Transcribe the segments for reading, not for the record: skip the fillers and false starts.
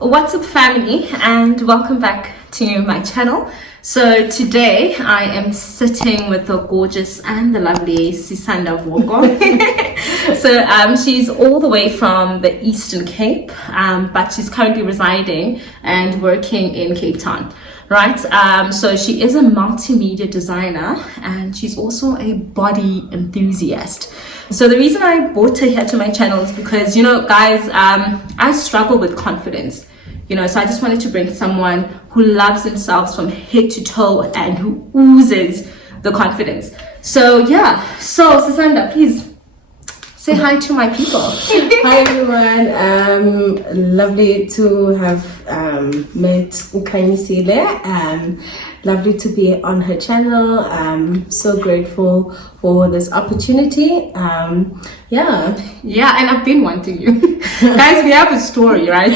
What's up, family, and welcome back to my channel. So today I am sitting with the gorgeous and the lovely Sisanda Voko. So she's all the way from the Eastern Cape, but she's currently residing and working in Cape Town, right? So she is a multimedia designer and she's also a body enthusiast. So the reason I brought her here to my channel is because, you know, guys, I struggle with confidence. So I just wanted to bring someone who loves themselves from head to toe and who oozes the confidence. So yeah, so Sisanda, please say hi to my people. Hi everyone, lovely to have met Ukanyisile. Lovely to be on her channel. So grateful for this opportunity. Yeah, and I've been wanting you. Guys, we have a story, right?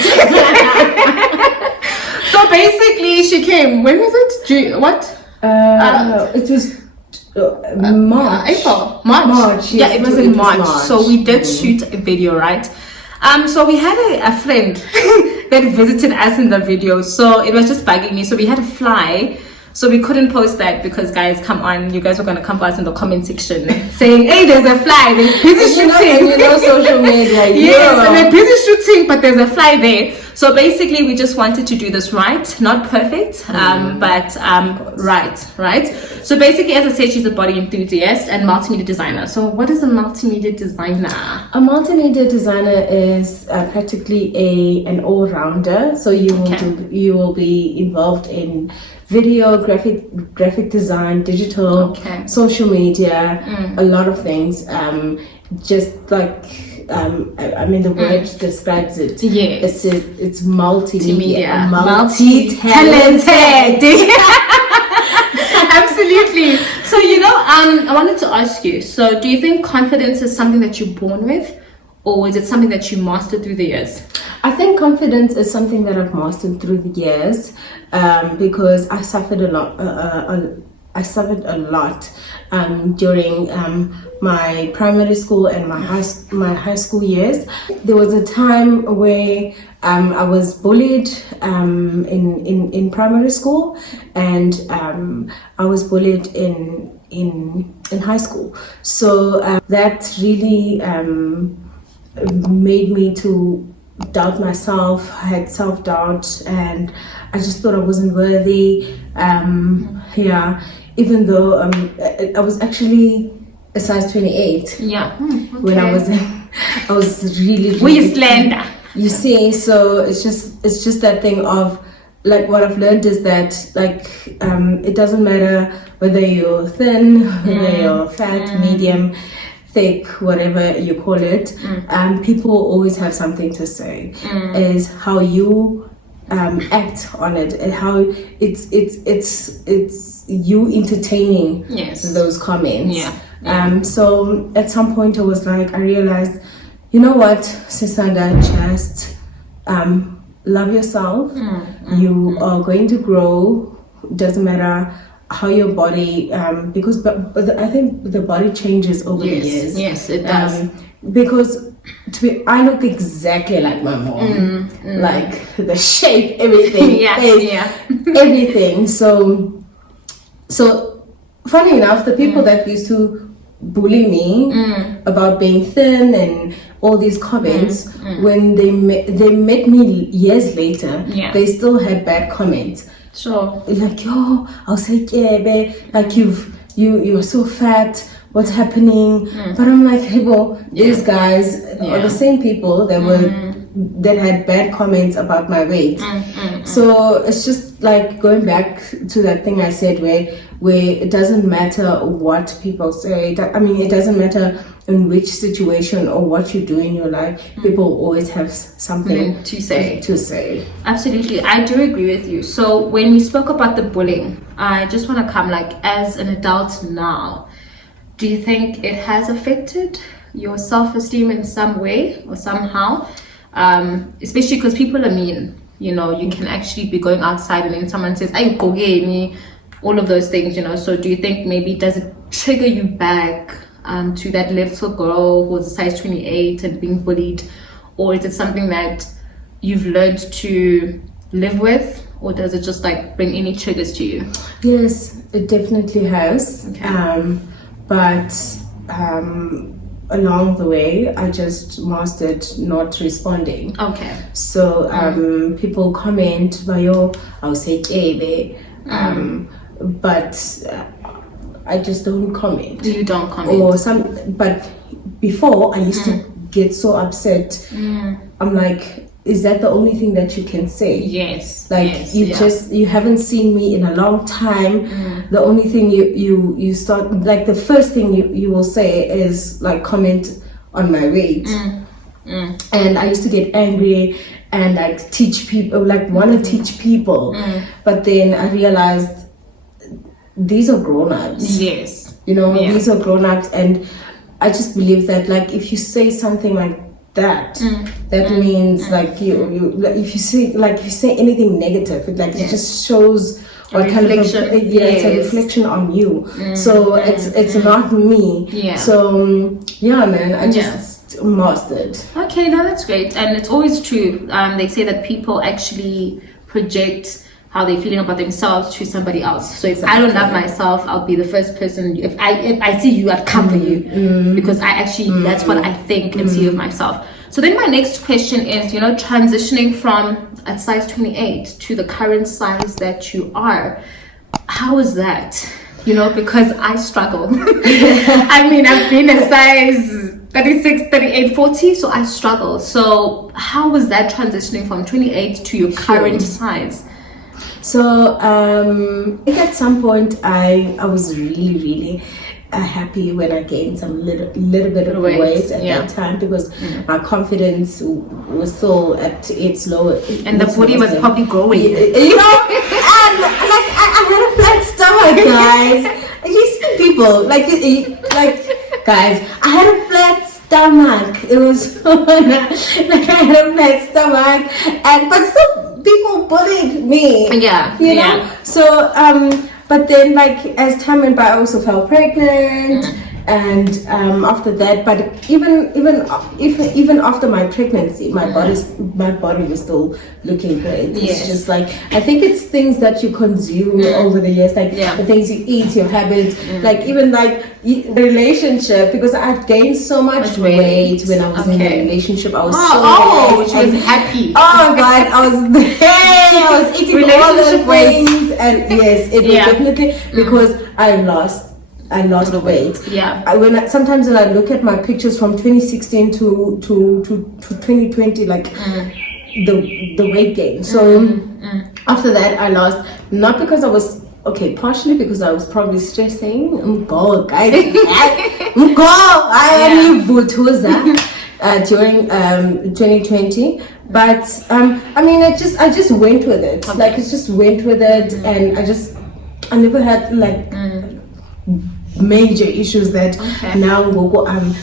So basically she came, when was it? it was March. April. March. Yes, Yeah, it was in March. So we did shoot a video, right? So we had a friend that visited us in the video, so it was just bugging me. So we had to fly, so we couldn't post that because, guys, come on, you guys were gonna come for us in the comment section saying, hey, there's a fly, they're busy shooting. Social media. Yes, and they're busy shooting, but there's a fly there. So basically we just wanted to do this right, not perfect, but right. So basically, as I said, she's a body enthusiast and multimedia designer. So what is a multimedia designer? A multimedia designer is practically an all-rounder. So you will be involved in video, graphic design, digital, social media, a lot of things. Just like the word describes it. Yes. It's multimedia, multi-talented. Absolutely. So I wanted to ask you, so do you think confidence is something that you're born with, or is it something that you mastered through the years? I think confidence is something that I've mastered through the years, because I suffered a lot. I suffered a lot during my primary school and my high school years. There was a time where I was bullied in primary school, and I was bullied in high school. So that really made me to doubt myself. I had self-doubt, and I just thought I wasn't worthy. Even though I was actually a size 28. Yeah. When I was really we slender. You see, so it's just that thing of, like, what I've learned is that, like, it doesn't matter whether you're thin, whether you're fat, medium, thick, whatever you call it. People always have something to say. Is how you act on it, and how it's you entertaining those comments. So at some point I realized, you know what, Sisanda, just love yourself. You are going to grow. Doesn't matter how your body, because but I think the body changes over the years. Yes, it does. Because I look exactly like my mom, like the shape, everything, everything. So funny enough, the people that used to bully me about being thin and all these comments, when they met me years later, they still had bad comments. Sure. Like, yo, I'll say, yeah, babe, like you're so fat. What's happening? But I'm like, hey, well, these guys are the same people that had bad comments about my weight. So it's just like going back to that thing I said, where it doesn't matter what people say. It doesn't matter in which situation or what you do in your life. People always have something to say. Absolutely, I do agree with you. So when we spoke about the bullying, I just want to come, like, as an adult now, do you think it has affected your self-esteem in some way or somehow? Especially because people are mean. You can actually be going outside and then someone says, "Ay, go get me," all of those things. So do you think maybe does it trigger you back to that little girl who was a size 28 and being bullied, or is it something that you've learned to live with, or does it just like bring any triggers to you? Yes, it definitely has. Okay. But along the way, I just mastered not responding. Okay. So people comment, "Bayo, I'll say baby," but I just don't comment. You don't comment. Or but before I used to get so upset. I'm like, is that the only thing that you can say? Yes. Like yes, you haven't seen me in a long time. The only thing you start, like the first thing you will say is like comment on my weight. And I used to get angry and like teach people, like want to teach people, but then I realized these are grown-ups. Yes. You know, these are grown-ups, and I just believe that like if you say something like that, that means like you like, if you say anything negative, it like it just shows what kind of it's a reflection on you. So it's not me. So man, I just mastered. Okay, no, that's great. And it's always true. They say that people actually project how they're feeling about themselves to somebody else. So if I don't love myself, I'll be the first person. If I see you, I'd come for you, because I actually that's what I think and see of myself. So then my next question is, transitioning from a size 28 to the current size that you are, how is that? Because I struggle. I mean, I've been a size 36, 38, 40, so I struggle. So how was that transitioning from 28 to your current size? So I think at some point I was really, really happy when I gained some little bit of weight at that time, because my confidence was still at its lowest. And the body was probably growing. And like I had a flat stomach, guys. You see people like guys, I had a flat stomach. It was like I had a flat stomach, but still people bullied me. You know. So but then like as time went by, I also fell pregnant. And after that, but even after my pregnancy, my body was still looking great. It's just like, I think it's things that you consume over the years, like the things you eat, your habits, like even like relationship, because I had gained so much weight when I was in a relationship. I was she was happy. Oh God, I was there. I was eating all the things, and yes, it was definitely because I lost weight. Sometimes when I look at my pictures from 2016 to 2020, like the weight gain. So after that, I lost, not because I was partially because I was probably stressing. During 2020, but I mean, I just went with it. Like, it just went with it, and I never had like major issues that now I'm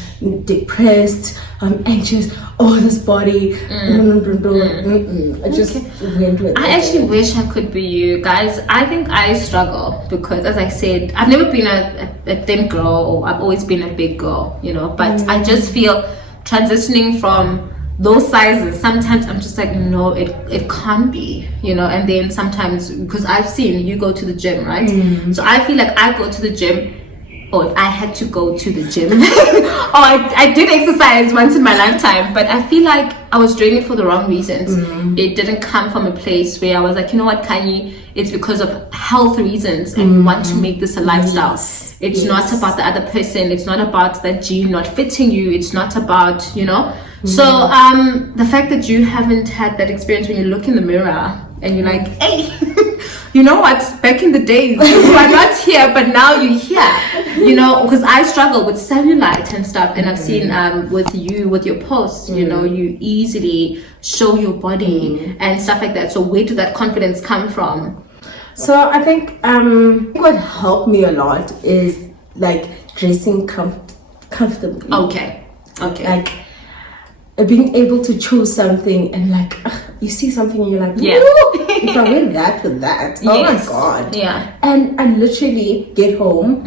depressed, I'm anxious, this body. I just went with it. I actually wish I could be you guys. I think I struggle because, as I said, I've never been a thin girl, or I've always been a big girl, but I just feel transitioning from those sizes, sometimes I'm just like, no, it can't be, and then sometimes, because I've seen you go to the gym, right? So I feel like I go to the gym, or if I had to go to the gym, or I did exercise once in my lifetime, but I feel like I was doing it for the wrong reasons. It didn't come from a place where I was like, you know what, Kanye, it's because of health reasons, and we want to make this a lifestyle. It's not about the other person. It's not about that gene not fitting you. It's not about, So the fact that you haven't had that experience when you look in the mirror and you're like, hey, you know what, back in the days you are not here, but now you're here, because I struggle with cellulite and stuff, and I've seen with your posts, you easily show your body and stuff like that. So where did that confidence come from? So I think what helped me a lot is like dressing comfortably. Okay. Like being able to choose something, and like you see something and you're like, if I wear that with that, oh my God. And I literally get home,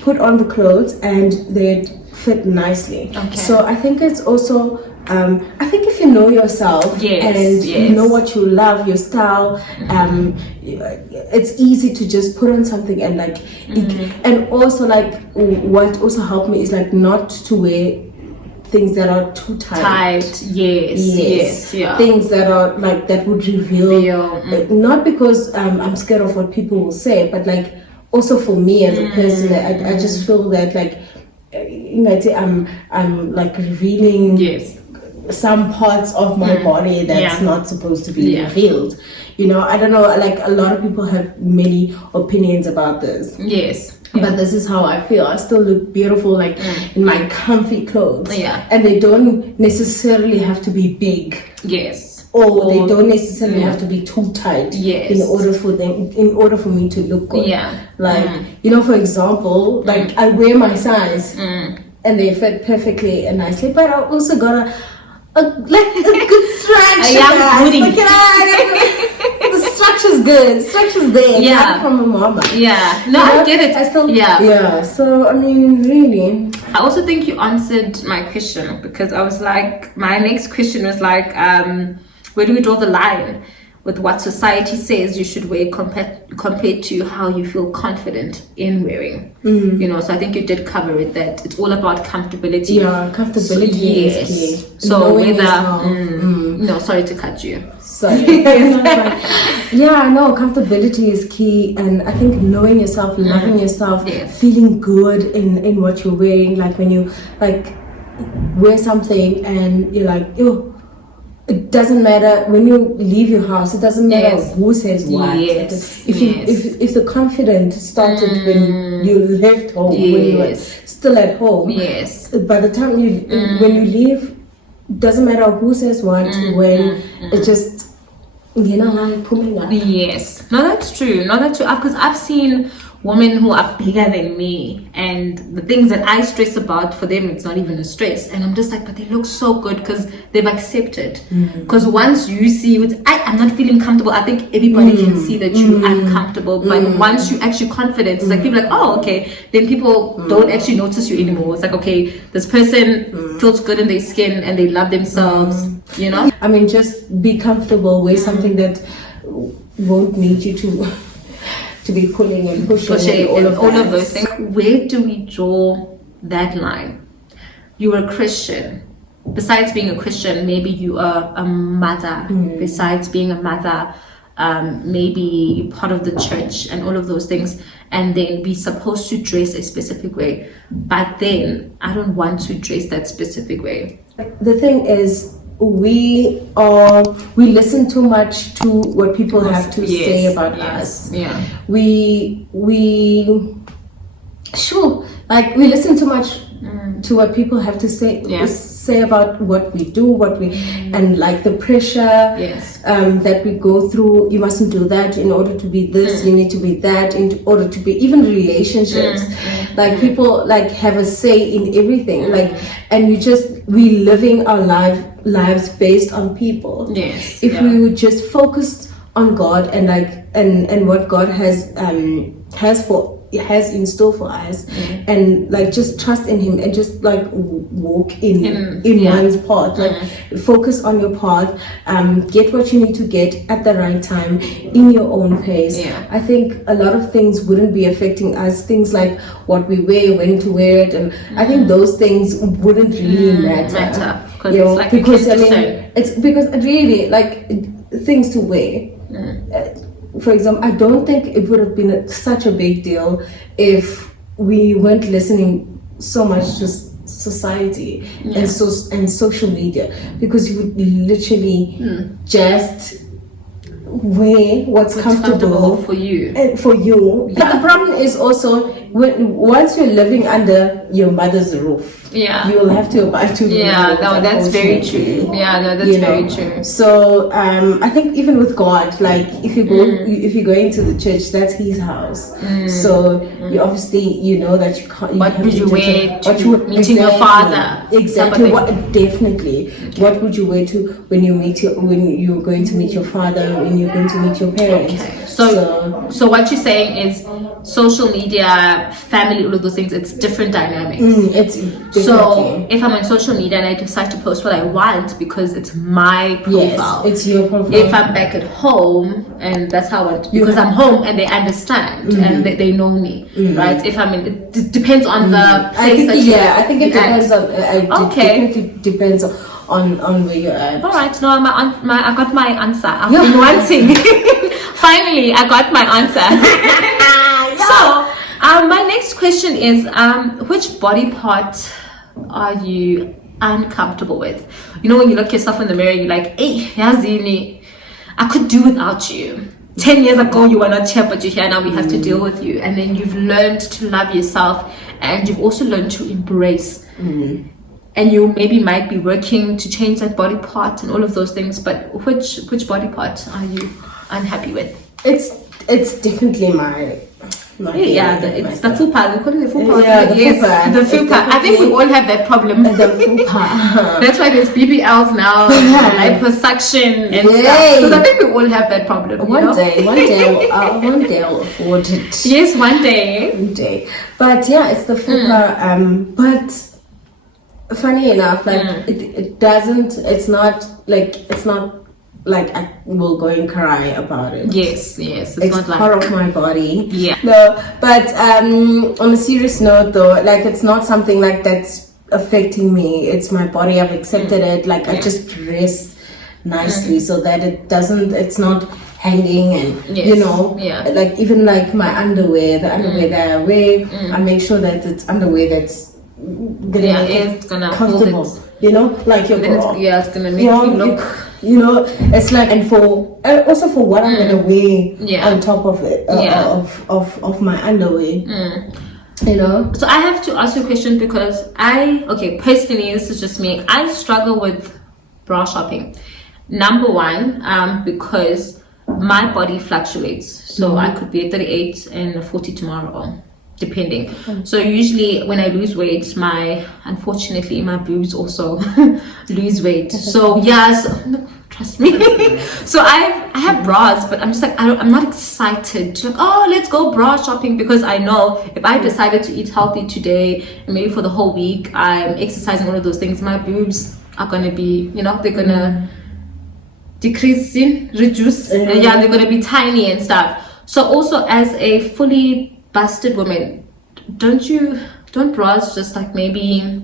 put on the clothes, and they'd fit nicely. So I think it's also I think if you know yourself and you know what you love, your style, it's easy to just put on something and like, and also like what also helped me is like not to wear things that are too tight. Yes, yeah. Things that are like that would reveal, not because I'm scared of what people will say, but like also for me as a person, I just feel that like you might say I'm like revealing some parts of my body that's not supposed to be revealed. You know, I don't know, like a lot of people have many opinions about this. But this is how I feel. I still look beautiful, like in my comfy clothes. And they don't necessarily have to be big. Or they don't necessarily have to be too tight. In order for me to look good. Like you know, for example, like I wear my size and they fit perfectly and nicely, but I also got a good structure. A young booty. Look at the structure's good. The structure's there. Not from a mama. I get it. I still So I mean, really. I also think you answered my question, because I was like, my next question was like, where do we draw the line with what society says you should wear compared to how you feel confident in wearing? You know, so I think you did cover it, that it's all about comfortability. Comfortability is key. So no, sorry to cut you. Sorry. Comfortability is key, and I think knowing yourself, loving yourself, feeling good in what you're wearing. Like when you like wear something and you're like, oh, it doesn't matter when you leave your house. It doesn't matter who says what. If the confidence started when you left home, when you were still at home. By the time when you leave, doesn't matter who says what. When it just pulling up. No, that's true. Because I've seen women who are bigger than me, and the things that I stress about, for them it's not even a stress, and I'm just like, but they look so good because they've accepted. Because once you see I'm not feeling comfortable, I think everybody can see that you're uncomfortable, but once you actually confident, it's like people are like, oh, okay, then people don't actually notice you anymore. It's like, okay, this person feels good in their skin and they love themselves, you know. I mean, just be comfortable with something that won't need you to be pulling and pushing all of those things. Where do we draw that line? You're a Christian. Besides being a Christian, maybe you are a mother. Besides being a mother, maybe you're part of the church and all of those things, and then we're supposed to dress a specific way, but then I don't want to dress that specific way. The thing is, we listen too much to what people have to say about us. We listen too much to what people have to say about what we do, and like the pressure that we go through. You mustn't do that in order to be this. You need to be that in order to be even relationships. Like people like have a say in everything. Like, and we living our lives based on people. If we would just focus on God and like and what God has in store for us, and like just trust in Him and just like walk in one's path, like focus on your path, get what you need to get at the right time in your own pace. I think a lot of things wouldn't be affecting us, things like what we wear, when to wear it, and I think those things wouldn't really matter. Because I mean, it's because really like things to wear. For example, I don't think it would have been such a big deal if we weren't listening so much to society and social media, because you would literally just wear what's comfortable for you. But the problem is also once you're living under your mother's roof, you will have to abide to the rules. That's very true. That's very true. So I think even with God, like if you go into the church, that's His house. So you obviously know that you can't. What would you wear to meeting your father? Exactly. What would you wear to when you're going to meet your father, when you're going to meet your parents? Okay. So what you're saying is social media family, all of those things, it's different dynamics. It's So if I'm on social media and I decide to post what I want because it's my profile, yes, it's your profile. if I'm back at home and that's how I want, because I'm home and they understand and they know me, right? If I'm in, it depends on the place I think it depends on. It depends on where you're at. All right, no, I got my answer. I've been wanting. Finally, I got my answer. So, my next question is, which body part are you uncomfortable with? You know, when you look yourself in the mirror, you're like, hey, Yazini, I could do without you. 10 years ago, you were not here, but you're here now. We have to deal with you. And then you've learned to love yourself, and you've also learned to embrace. And you maybe might be working to change that body part and all of those things. But which body part are you unhappy with? It's definitely my it's the fupa. We call it the fupa. Yeah, the fupa. The fupa. I think we all have that problem. The fupa. That's why there's BBLs now, liposuction and stuff. Because I think we all have that problem. One day I'll afford it. Yes, one day. But yeah, it's the fupa. But funny enough, like it doesn't. It's not like I will go and cry about it. Yes. It's not like part of my body. Yeah. No, but on a serious note though, like it's not something like that's affecting me. It's my body. I've accepted it. Like I just dress nicely so that it's not hanging and you know, like even like my underwear, the underwear that I wear, I make sure that it's underwear that's it's gonna comfortable. hold it. You know, like your it's gonna make you look. You know, it's like, and for also for what I'm gonna wear on top of it, of my underwear. You know. So I have to ask you a question because personally, this is just me. I struggle with bra shopping. Number one, because my body fluctuates. So I could be at 38 and 40 tomorrow, depending. So usually when I lose weight, unfortunately my boobs also lose weight. So trust me. So I have bras, but I'm just like I'm not excited to let's go bra shopping, because I know if I decided to eat healthy today and maybe for the whole week I'm exercising, all of those things, my boobs are gonna be, they're gonna reduce, they're gonna be tiny and stuff. So also as a fully busted woman, don't bras just like maybe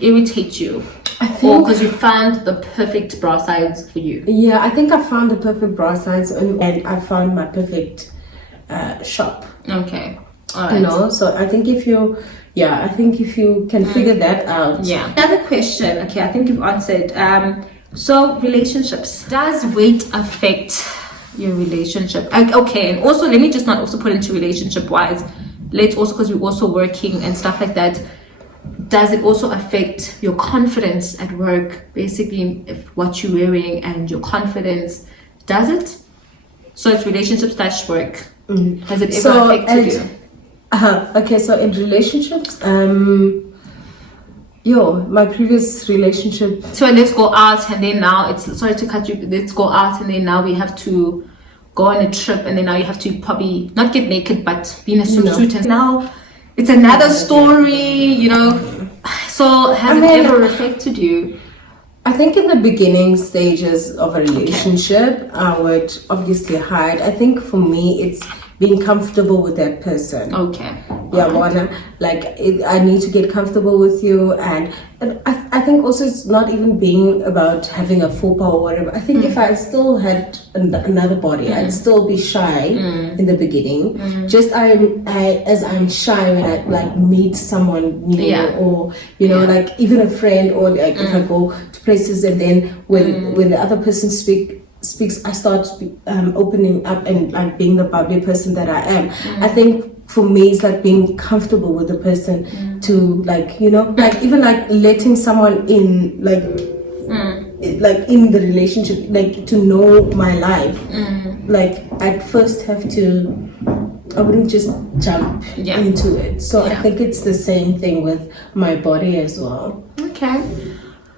irritate you? I think, because you found the perfect bra size for you. Yeah, I think I found the perfect bra size and I found my perfect shop. Okay. All right. So I think if you can figure that out. Yeah. Another question. Okay, I think you've answered. So relationships. Does weight affect your relationship? Okay, and also let me just not also put into relationship wise. Let's also, because we're also working and stuff like that. Does it also affect your confidence at work? Basically, if what you're wearing and your confidence, does it? So it's relationship / work. Has it ever affected you? Okay, so in relationships, my previous relationship. So let's go out, and then now sorry to cut you. Let's go out, and then now we have to go on a trip, and then now you have to probably not get naked, but be in a swimsuit, and now it's another story, So has it ever affected you? I think in the beginning stages of a relationship, I would obviously hide. I think for me, it's being comfortable with that person. Okay. Yeah, I need to get comfortable with you, and I think also it's not even being about having a fupa or whatever. I think if I still had another body, I'd still be shy in the beginning. Just as I'm shy when I like meet someone new, or like even a friend, or like if I go to places, and then when the other person speaks, I start opening up and like being the bubbly person that I am. I think for me it's like being comfortable with the person to like like even like letting someone in like in the relationship, like to know my life. Like I'd first have to, I wouldn't just jump into it. So I think it's the same thing with my body as well. Okay.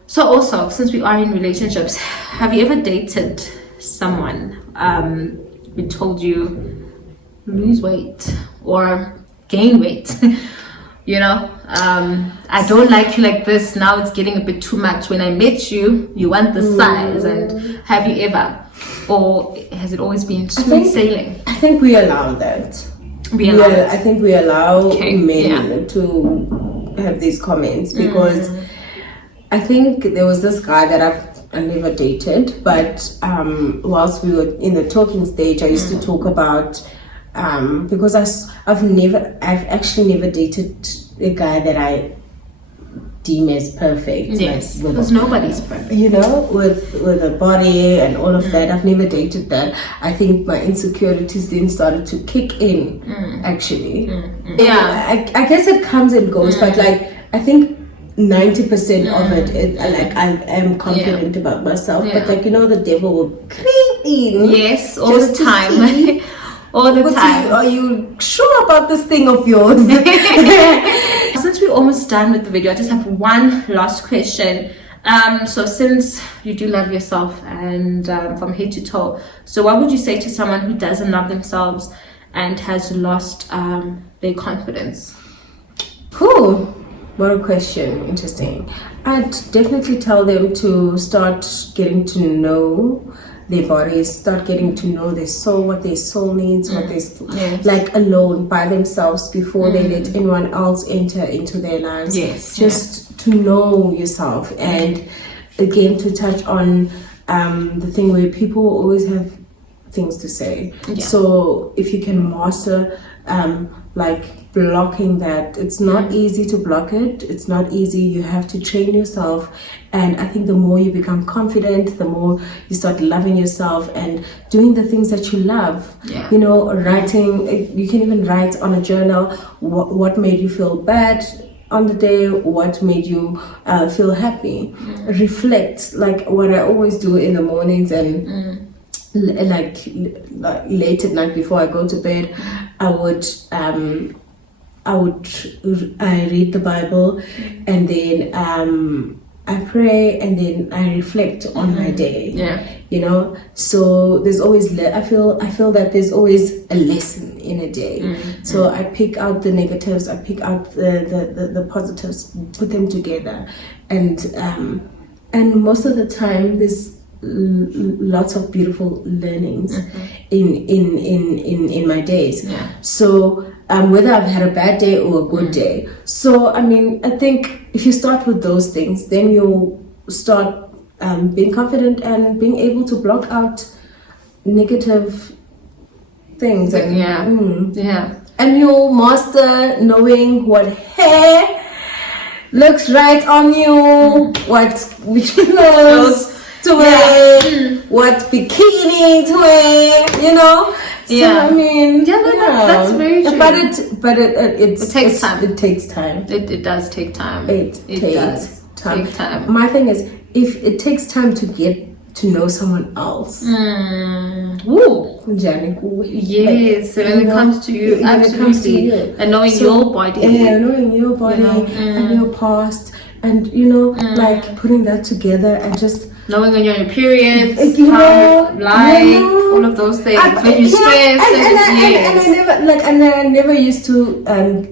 So also, since we are in relationships, have you ever dated someone who told you lose weight, or gain weight. You know, I don't like you like this. Now it's getting a bit too much. When I met you, you want this size. And have you ever, or has it always been smooth sailing? I think we allow that. I think we allow men to have these comments, because I think there was this guy that I never dated, but whilst we were in the talking stage, I used to talk about because I've actually never dated a guy that I deem as perfect. Yes, because nobody's perfect. You know, with a body and all of that. I've never dated that. I think my insecurities then started to kick in, actually. Yeah, I guess it comes and goes, but like I think 90% of it, like I am confident about myself, but like, you know, the devil will creep in. Yes, all the time. All the time. Are you sure about this thing of yours? Since we're almost done with the video, I just have one last question. So since you do love yourself and from head to toe, so what would you say to someone who doesn't love themselves and has lost their confidence? Cool. What a question. Interesting. I'd definitely tell them to start getting to know their bodies, start getting to know their soul, what their soul needs, what they like alone by themselves before they let anyone else enter into their lives. Just to know yourself, and again to touch on the thing where people always have things to say. So if you can master like blocking that, it's not easy to block it, it's not easy, you have to train yourself. And I think the more you become confident, the more you start loving yourself and doing the things that you love. You know, writing, you can even write on a journal what made you feel bad on the day, what made you feel happy. Reflect, like what I always do in the mornings and like late at night before I go to bed, I read the Bible, and then I pray, and then I reflect on my day. You know, so there's always I feel that there's always a lesson in a day. So I pick out the negatives, I pick out the positives, put them together, and most of the time there's lots of beautiful learnings in my days. So whether I've had a bad day or a good day. So I mean, I think if you start with those things, then you'll start being confident and being able to block out negative things. And, and you'll master knowing what hair looks right on you, which clothes to wear, what bikini to wear, you know. So I mean, that's very true. But it takes time. It takes time. It does take time. It takes time. My thing is, if it takes time to get to know someone else, yes, when it comes to you, absolutely, and knowing your body, knowing your body and your past, and you know, like putting that together and just knowing when you're on your periods, all of those things, when you stress, and I never used to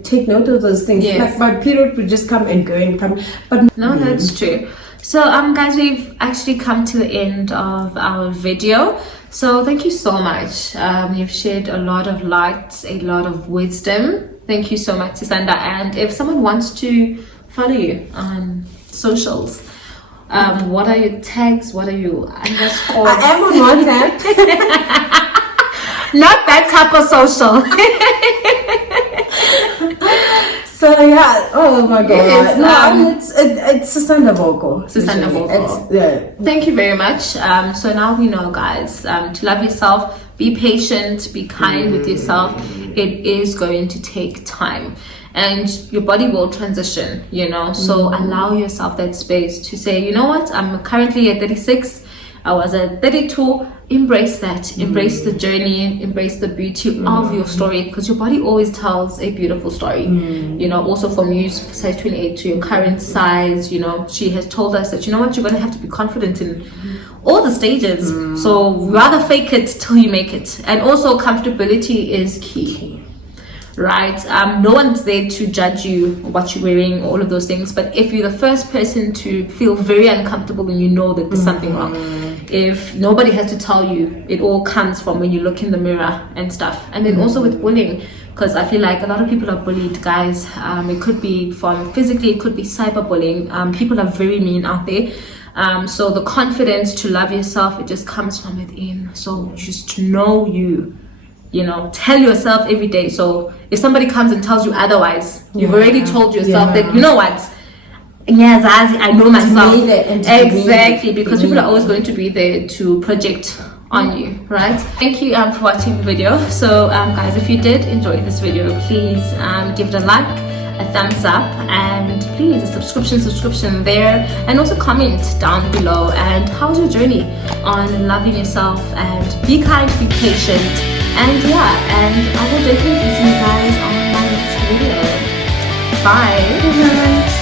take note of those things. Like my period would just come and go and come, but no, that's true. So guys, we've actually come to the end of our video. So thank you so much. You've shared a lot of light, a lot of wisdom. Thank you so much, Sisanda. And if someone wants to follow you on socials, what are your tags? What are your underscores? I am on WhatsApp. Not that type of social. So yeah, oh my god, it's Sisanda Voko. Sisanda Voko. Thank you very much. So now we know, guys, to love yourself, be patient, be kind with yourself. It is going to take time, and your body will transition, you know. So allow yourself that space to say, you know what, I'm currently at 36, I was at 32. Embrace that, embrace the journey, embrace the beauty of your story, because your body always tells a beautiful story. You know, also from you size 28 to your current size, you know, she has told us that, you know what, you're going to have to be confident in all the stages. So rather fake it till you make it. And also comfortability is key. right? No one's there to judge you, what you're wearing, all of those things. But if you're the first person to feel very uncomfortable when you know that there's something wrong, if nobody has to tell you, it all comes from when you look in the mirror and stuff. And then also with bullying, because I feel like a lot of people are bullied, guys. It could be from physically, it could be cyberbullying. People are very mean out there. So the confidence to love yourself, it just comes from within. So just to know you know, tell yourself every day. So if somebody comes and tells you otherwise, you've already told yourself that, you know what, yes, I know myself. Exactly, because people are always going to be there to project on you, right? Thank you for watching the video. So guys, if you did enjoy this video, please give it a like, a thumbs up, and please a subscription there, and also comment down below. And how's your journey on loving yourself? And be kind, be patient, and yeah, and I will definitely see you guys on my next video. Bye.